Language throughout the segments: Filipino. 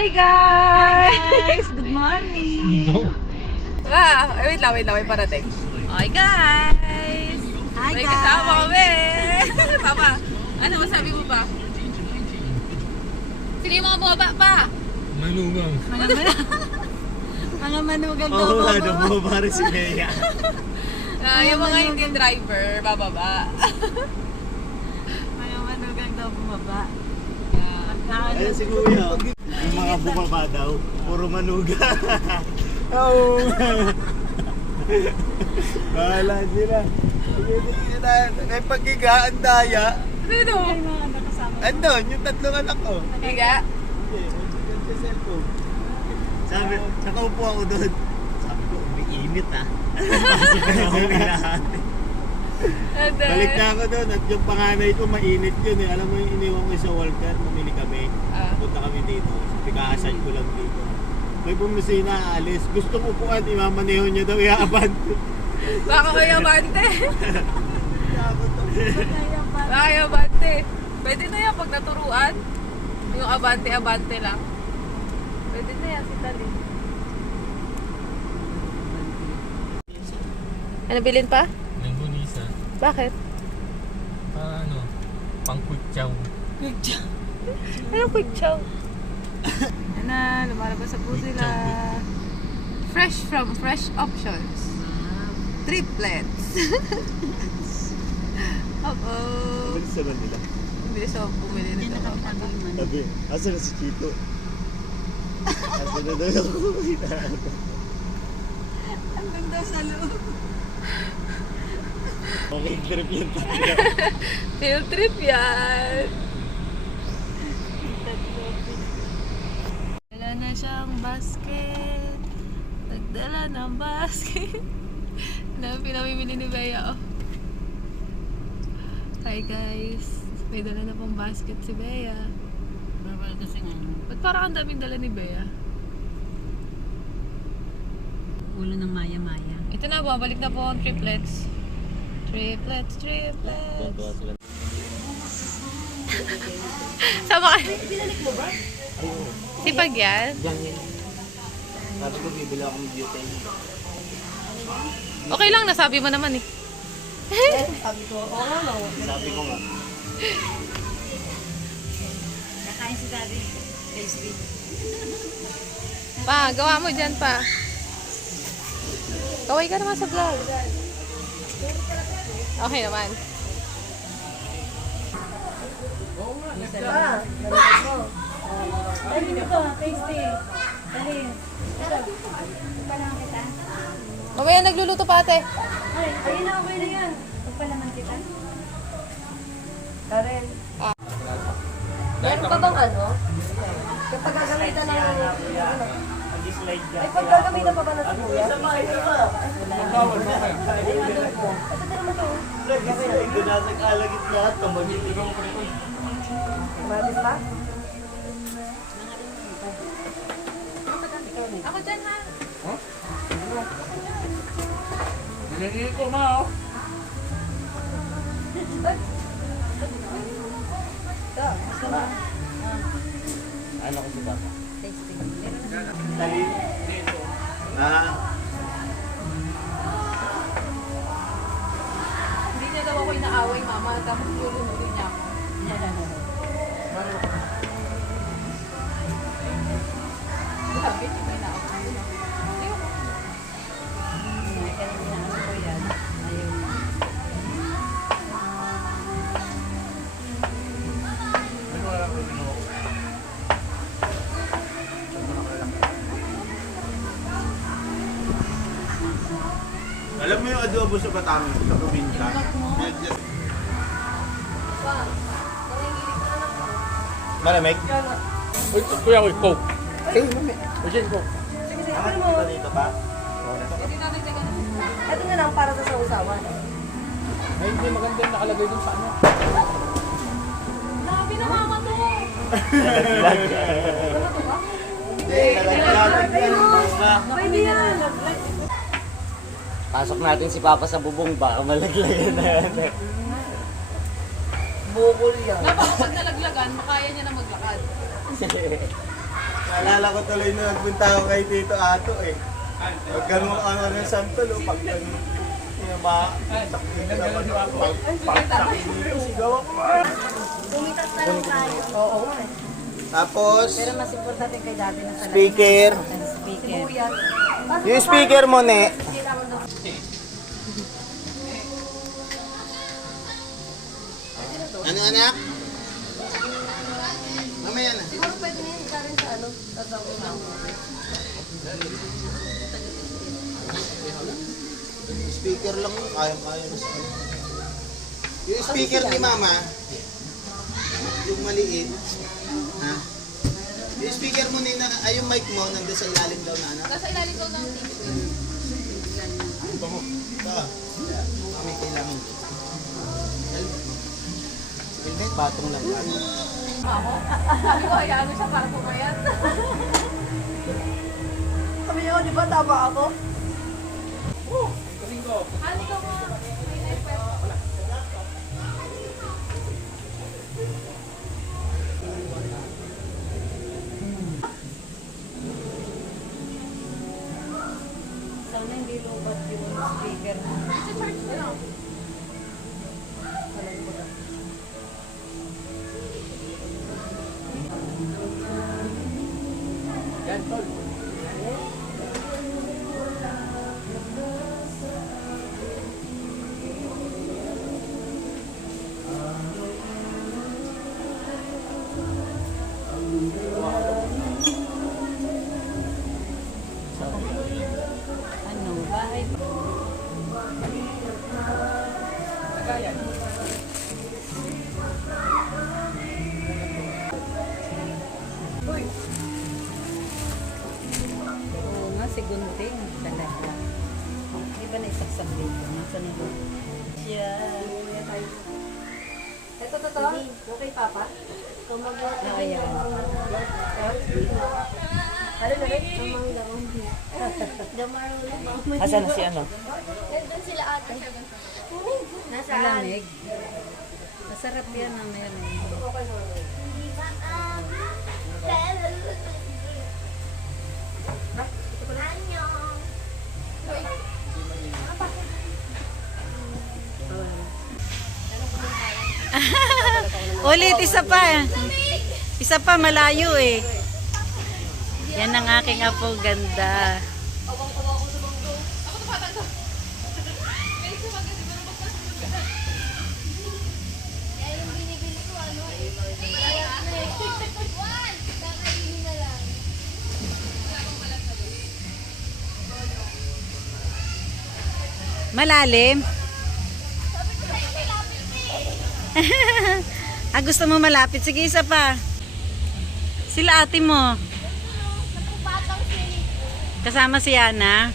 Hi guys! Good morning! Wait lang, may parating. Hi guys! Hi May guys! kasama kami! Papa, ano masabi mo pa? Sino yung mga bumaba pa? Manugang. Mga manugang daw Oo po. nga, nababa rin si Bea. Yung mga hindi driver, bababa. Mga manugang daw bumaba. Ayun si Kuya. Yung mga bumaba daw, puro manuga. Oo. Bahala sila. May pagkigaan daya. Sino? Andun, yung tatlong anak ko. Higa? Hindi, nandun sa cellphone. Sabi, nakaupo ako doon. Sabi ko, umiinit ah. Pasok na ako lahat. And then, Balik na ako doon at yung panganay ko mainit yun eh. Alam mo yung iniwan ko sa Walker, mamili kami. Punta kami dito. Pikasan ko lang dito. May bumisina, alis. Gusto ko upuan, imamaneho niya daw, iaaban. baka kayo abante. Baka kayo abante. Pwede na yan pag naturuan. Yung abante lang. Pwede na yan si Tali. Ano bilhin pa? May gunisa. Bakit? Para ano, pang quick chow. Ano quick chow? Ano, lumalabas sa po sila. Fresh from Fresh Options. Triplets. Opo. Bilis naman nila. Bilis ako bumili Hindi nito. na kami tabi. Sabi, asa na si Chito? Asa na daw ako? Hanggang daw sa loob. Okay, trip yan. Field trip yan. Wala na siyang basket. Nagdala ng basket. Na pinamimili ni Bea. Oh. Hi guys. May dala na pong basket si Bea. Bawal kasi nga. Ba't parang ang daming dala ni Bea? Ulo ng maya-maya. Ito na, bumabalik na po ang triplets. Triplets. Sama ka. Sipag yan? Sabi ko, bibili akong butane. Okay lang, nasabi mo naman eh. Sabi ko nga. Kakain si Daddy. Tasty. Pa, gawa mo dyan pa. Kaway ka naman sa vlog. Okay naman. Dali dito, tasty. Dali. Pagpalaman kita. Mamaya nagluluto pa ate. Ay, ayun na, okay na yan. Pagpalaman kita. Karen, Ah. meron pa bang ano? Kapag gagamitan ng... Mag-slide ka. Ay, pag gagamitan pa ba ng sibuyas? Kasi naman to. Mag-slide ko nasa kalagit lahat. Kamagiging ko. Matis pa? Ako dyan ha. Nilagay ko ma oh. Ano ko si Papa? Dali. Ah. Hindi niya daw ako inaaway mama. Tapos lulunod niya ako. Grabe, hindi ko inaaway. Ayoko. Alam mo yung adobo sa Batangas, sa probinsya? Medyo... Malamig? Uy, kuya, uy, Coke. Ay, mami. Uy, Jen, Coke. Sige, sige. Ah, Ano mo? dito pa? Hindi natin teka na. Ito na lang para sa sausawan. Ay, hindi maganda yung nakalagay dun sa ano. Grabe na mama to. Pwede yan. Pasok natin si Papa sa bubong, baka malaglagan na yan. Bukol yan. Napakapag nalaglagan, makaya niya na maglakad. Naalala ko tuloy na nagpunta ako kay Tito Ato eh. Pag ganun ano ng santol, pag ganun Pumitas na lang tayo. Oo nga. Tapos, Pero mas importante kay dati na talaga. speaker. Speaker. Yung speaker mo, ne. Ano anak? Mamaya na. Siguro pwede na yun rin sa ano, tatawag na. Speaker lang, kayang-kaya na sa yung speaker ni mama, yung maliit, ha? Yung speaker mo na, ay yung mic mo, nandun sa ilalim daw na ano? Nasa ilalim daw ng TV. Ito. Kami kailangan. Helmet, batong lang. Ako? Sabi ko, hayaan mo siya para pumayat. Sabi niyo, di ba tama ako? Ano ka mo? Sana hindi lubat yung speaker mo. Yan, tol. Ano, bahay pa. Nagayan. Oo nga, si Gunting. Talaga. Di ba naisaksak dito? Nasa nilo? Siya. Ito totoo? Okay, Papa? Kumagawa ka Ah, ayan. Ano na rin? Damang Asan na si ano? Nandun sila ate. Nasa Malamig. Masarap yan na meron. Ulit, isa pa. Isa pa, malayo eh. Yan ang aking apo, ganda. Malalim? Ah, gusto mo malapit? Sige, isa pa. Sila ate mo. Kasama si Yana.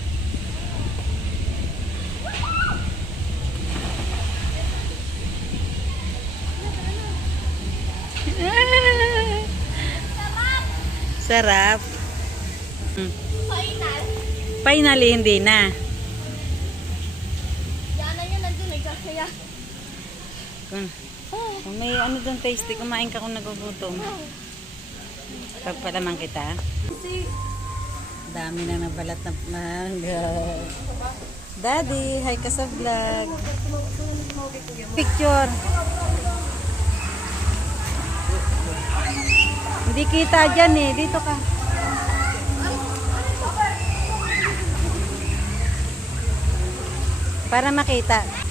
Sarap. Finally, hindi na. Kung may ano doon tasty, kumain ka kung nagugutom. Pagpalaman kita. Dami na nabalat na mangga. Daddy, hi ka sa vlog. Picture. Hindi kita dyan eh. Dito ka. Para makita.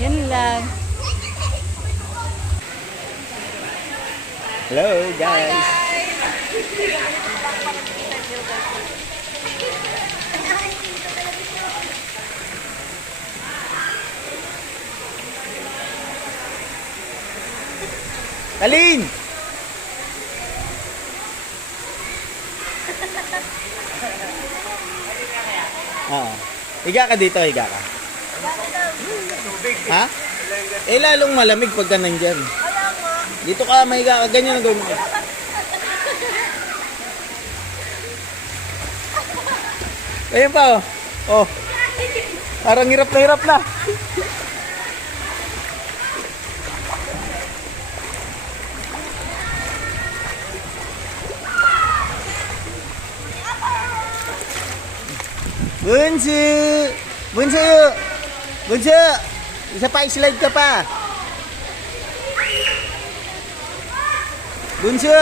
Yan lang. Hello guys! Alin! Oo. Higa ka dito, higa ka. Ha? Eh lalong malamig pagka nandyan. Dito ka, mahiga ka. Ganyan ang gawin mo. Ayun pa, oh. Oh. Parang hirap na hirap na. Bunso! Bunso! Bunso! Isa pa, slide ka pa. Bunso!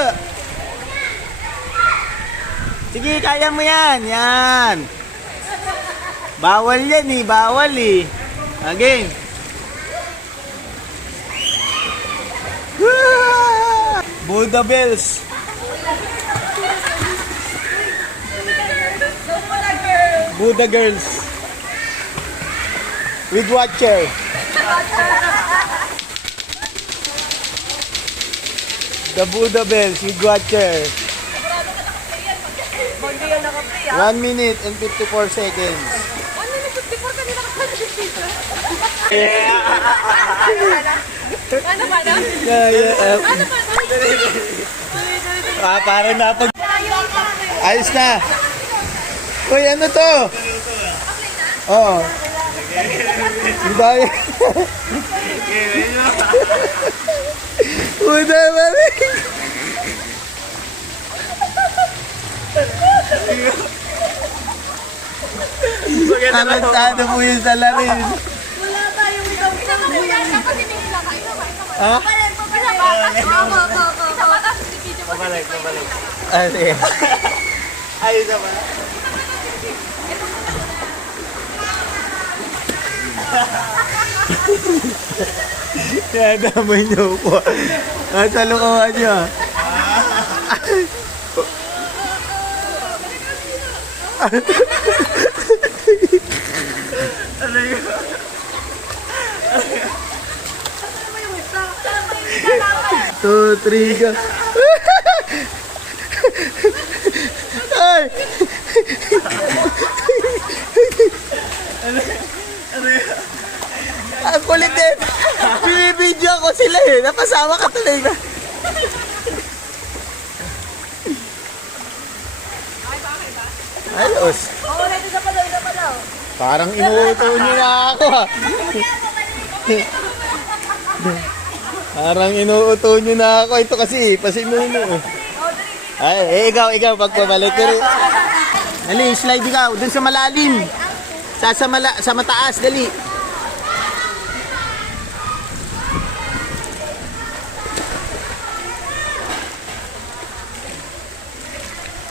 Sige, kaya mo yan. Yan. Bawal yan eh. Bawal eh. Again. Buddha bells. Buddha girls. With watcher. The Buddha bells with watcher. 1 minute and 54 seconds. 1 minute 54 kanina ka pala dito. Paano? Parang napag... Ayos na. Uy, ano to? Oo. Dahil. Uda balik. Tarantado po yung salarin. Wala tayong ikaw. Dapat tinigla ka. Ha? Pabalik. Ano yan? Ayos na ba? Nadamay niyo po. Nasa lukuhan niyo. Ano yun? 2, 3, go. Ay! Ang kulit din. Binibidyo ako sila eh. Napasama ka tuloy na. Ayos. Parang inuuto niyo na ako ha. Parang inuuto niyo na ako. Ito kasi, pasimuno. Ay, ikaw, pag pabalik ko rin. Dali, slide ikaw. Dun sa malalim. Sa mataas, dali.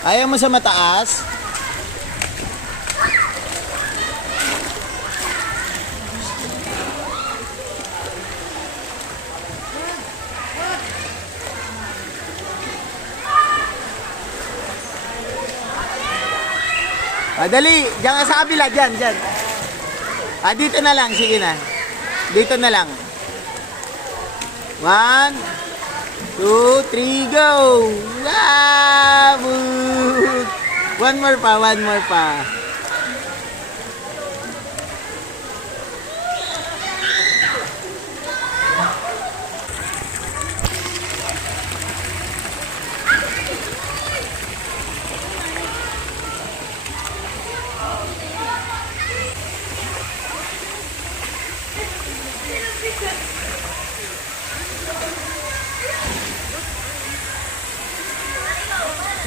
Ayaw mo sa mataas? Dali, diyan ka sa kabila, diyan. Dito na lang, sige na. Dito na lang. 1, 2, 3, go! Labog! One more pa.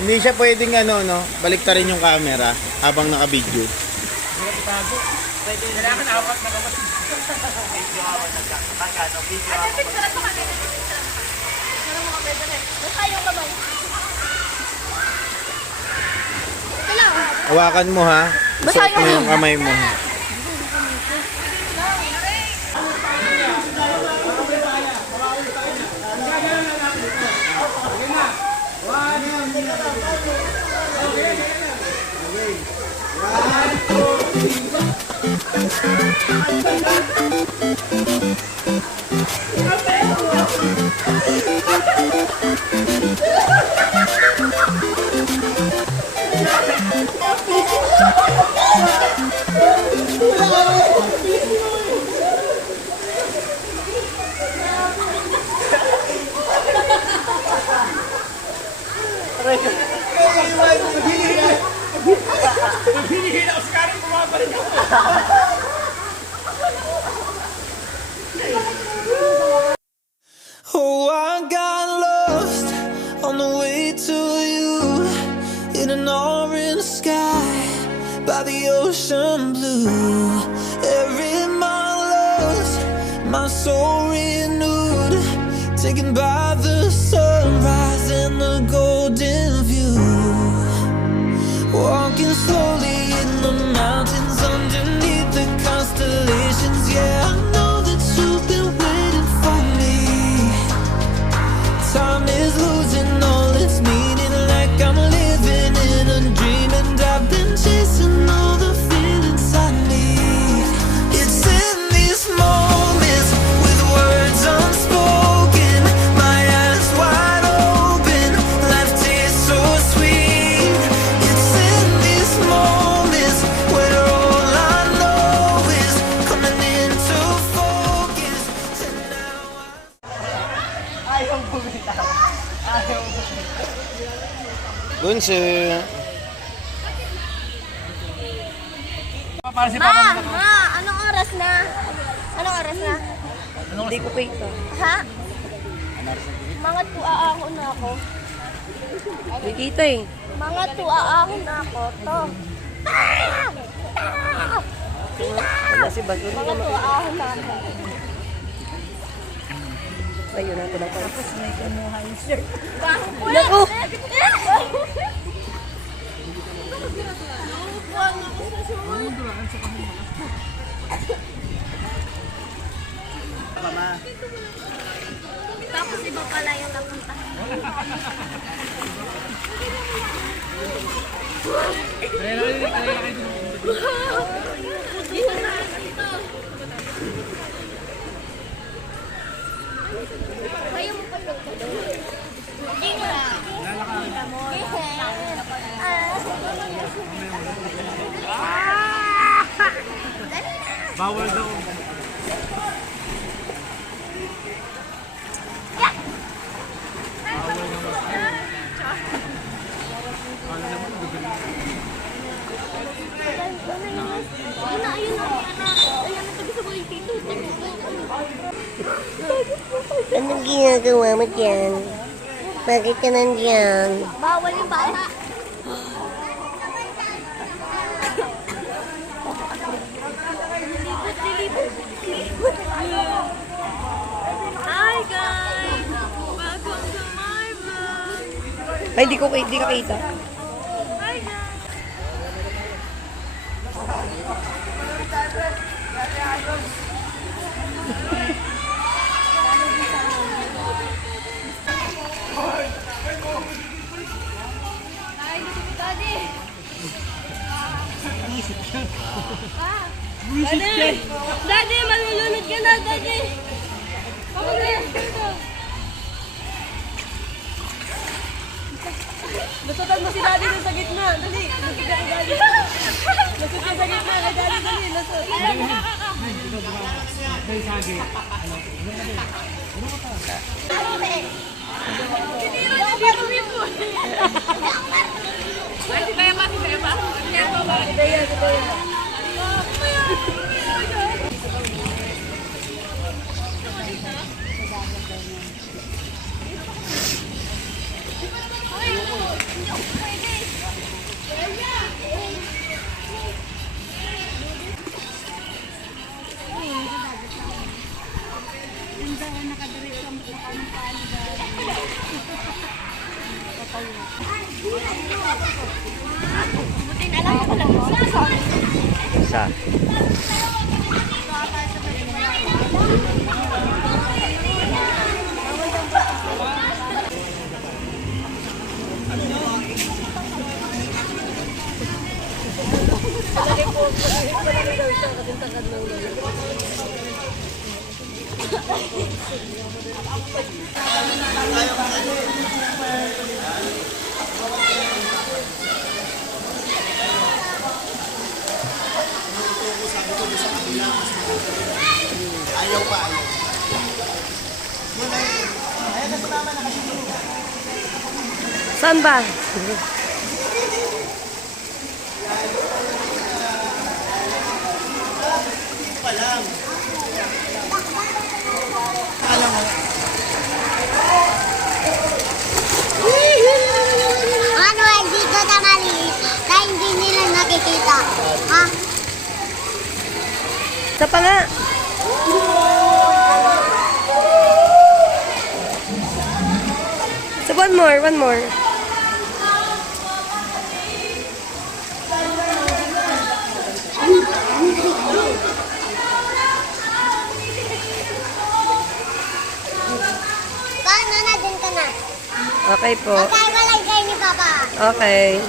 Hindi siya pwedeng balik ta rin yung camera habang naka-video. Hawakan mo ha. Suot mo yung kamay mo. Binigay na ako Oh, I got lost on the way to you in an orange sky by the ocean blue. Every mile lost, my soul renewed, taken by the sunrise and the golden view. Walking slowly in the mountains underneath the constellations. Yeah, I know that you've been waiting for me. Time is losing all its meaning, like I'm living in a dream, and I've been chasing all the feelings I need. It's in these moments with words unspoken, my eyes wide open, life tastes so sweet. It's in these moments where all I know is coming into focus, and now Bunso. Anong oras na? Anong oras na? Hindi ko pa ito. Ha? Mga tuaahon na ako. Hindi kita eh. Mga tuaahon na ako. To. Wala si Basuri. Mga tuaahon na ako. Ayun na lang. Tapos may kumuha yung shirt. Baho Naku! Tapos iba pala yung napuntahan. Dito na, dito. Kayo mo pa yung Ginga. Kita mo. Bawal daw. Anong ginagawa mo dyan? Bakit ka nandiyan? Bawal yung bata. Hi guys! Welcome to my vlog! Ay, hindi ka kita. Hi guys! Daddy, malulunod ka na, Daddy! Come here! Lusutan mo si Daddy dun sa gitna. Dali. Lusot ka si Daddy. Lusot ka sa gitna. Kay Daddy, dali. Lusot. Ay, si Beba, si Beba. Si Beba. Isa. Ayaw pa, ayaw. Saan ba? ka lang. Ano ay dito na maliit na hindi nila nakikita? Ha? Isa pa nga. So one more, one more. Paano na din ka na? Okay po. Magkaiwalay kayo ni Papa. Okay.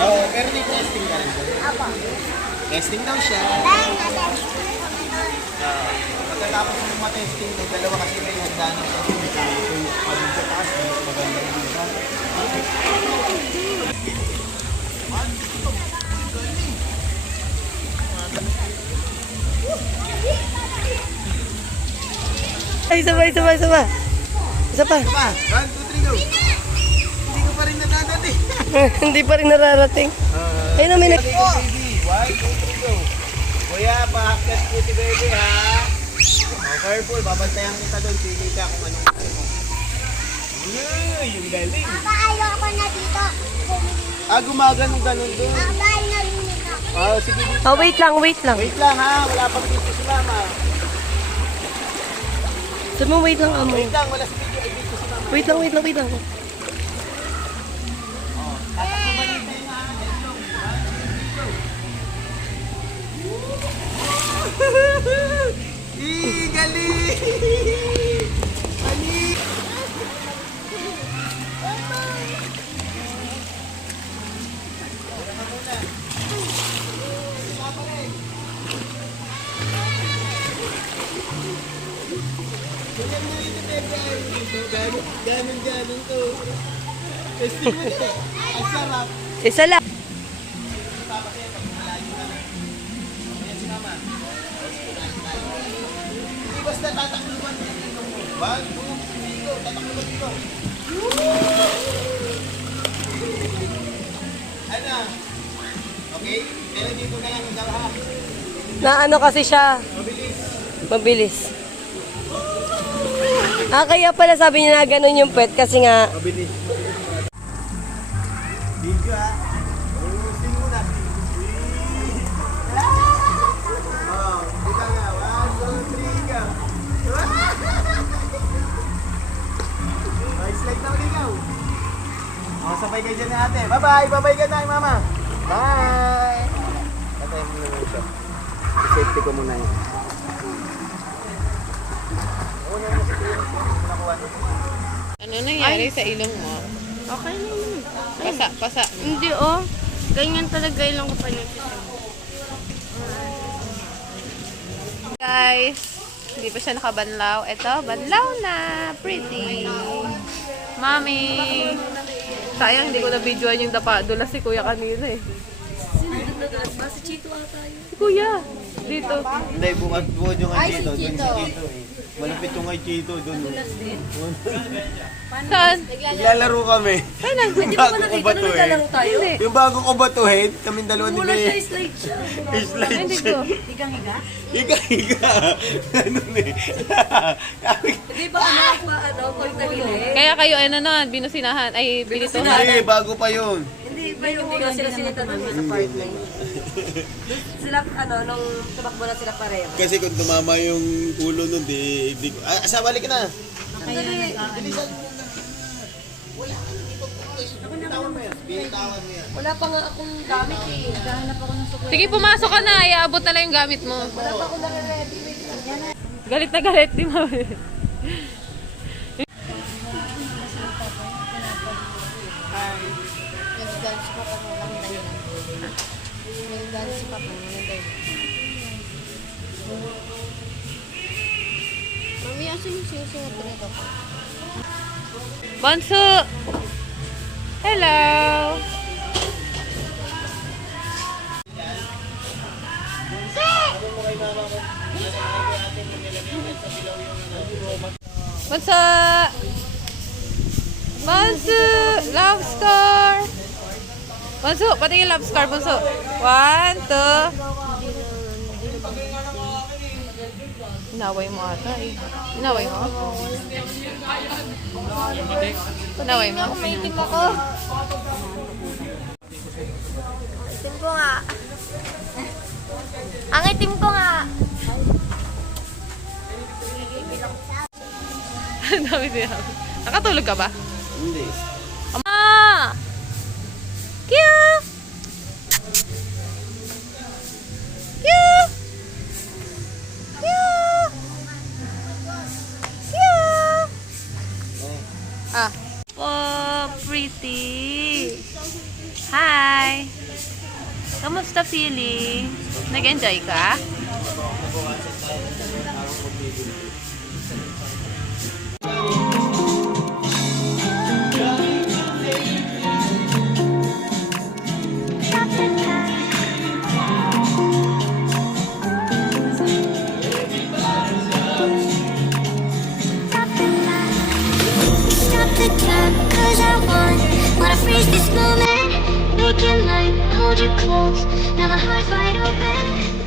Oo, pero may testing ka rin. Apo. Testing daw siya. Dahil nasa Pagkatapos ng mga testing, may dalawa kasi may handa ng testing. Yung pagod sa taas, maganda yung isa. Ay, isa pa, isa pa, isa pa. Isa pa. Pa, 1, 2, 3, go! Hindi ko pa rin natadating. Hindi pa rin nararating. Ayun na, may nag... Baby, 1, 2, 3, go! Kuya, pa-hackers po si baby, ha? Oh, careful, babantayan kita doon. Pili ka kung anong gusto mo. Uy, yung galing. Papa, ayoko na dito. Ah, gumaganong ganun doon. Dahil nalinig ako. Oh, sige dito. Oh, wait lang, wait lang. Wait lang ha, wala pang dito si mama. Sabi mo, wait lang, amo. Wait lang, wala si video. Ay, dito si mama. Wait lang, wait lang, wait lang. Galing! Galing! Ganon to. Testing mo dito. Ang sarap. Isa lang. Hindi basta tatakluban dito. 1, 2, 3, go. Tatakluban dito. Ano? Okay? Pero dito na lang daw ha. Na ano kasi siya. Mabilis. Mabilis. Ah, kaya pala sabi niya na ganun yung pet kasi nga... Mabilis. Video ha. Sing muna. Oh, kita nga. 1, 2, 3, go. Nice like na ulit ikaw. Oh, sabay kayo dyan ni ate. Bye-bye. Bye-bye ka tayo, mama. Bye. Patayin mo naman ito. Safety ko muna yun. Ano nangyari sa ilong mo? Okay na yun. Pasa, pasa. Hindi oh. Ganyan talaga ilang ko pa nagsisim. Guys, hindi pa siya nakabanlaw. Ito, banlaw na. Pretty. Mami. Sayang, hindi ko na-videoan yung dula si Kuya kanina eh. Si Chito ata yun. Si Kuya. Dito. Hindi, bukas buwan yung kay Chito. Doon si Chito eh. Malapit yung kay Chito doon. Saan? Naglalaro kami. Yung bago ko batuhin. tayo? Yung bago ko batuhin, kaming dalawa ni Wala siya, Bea. slide siya. Slide Hindi siya. ko. Higang-higa? Higa-higa. Ganun eh. Hindi ba ano, pag nagili? Kaya kayo, ano na, binusinahan, ay binituhan. Hindi, bago pa yun. Hindi ba yung hindi sila sinita doon sa apartment? Sila, ano, nung tumakbo na sila pareho. Kasi kung tumama yung ulo nun, di ko... Ah, asa, balik ka na. Binitawan mo yan. Wala pa nga akong gamit eh. Naghahanap ako ng suko. Sige, pumasok ka na. Iaabot na lang yung gamit mo. Galit na galit, di mo. Nag-dance pa pa walang dahilan. Nag-dance pa pa walang dahilan. Mami, asan yung sinusunod ko nito? Bonso! Hello! Bonso! Bonso! Love score! Bonso, patingin love score, Bonso. 1, 2. Inaway mo ata eh. Inaway mo? Inaway mo? Itim ako. Itim ko nga. Ang itim ko nga. Ang dami din. Nakatulog ka ba? Hindi. Ama! Cute! Cute! Cute! Cute! Ah. Oh, pretty. Hi. Kamusta feeling? Nag-enjoy ka? Stop the time, 'cause I wanna freeze this moment. Make it light, hold you close. Now my heart's wide open.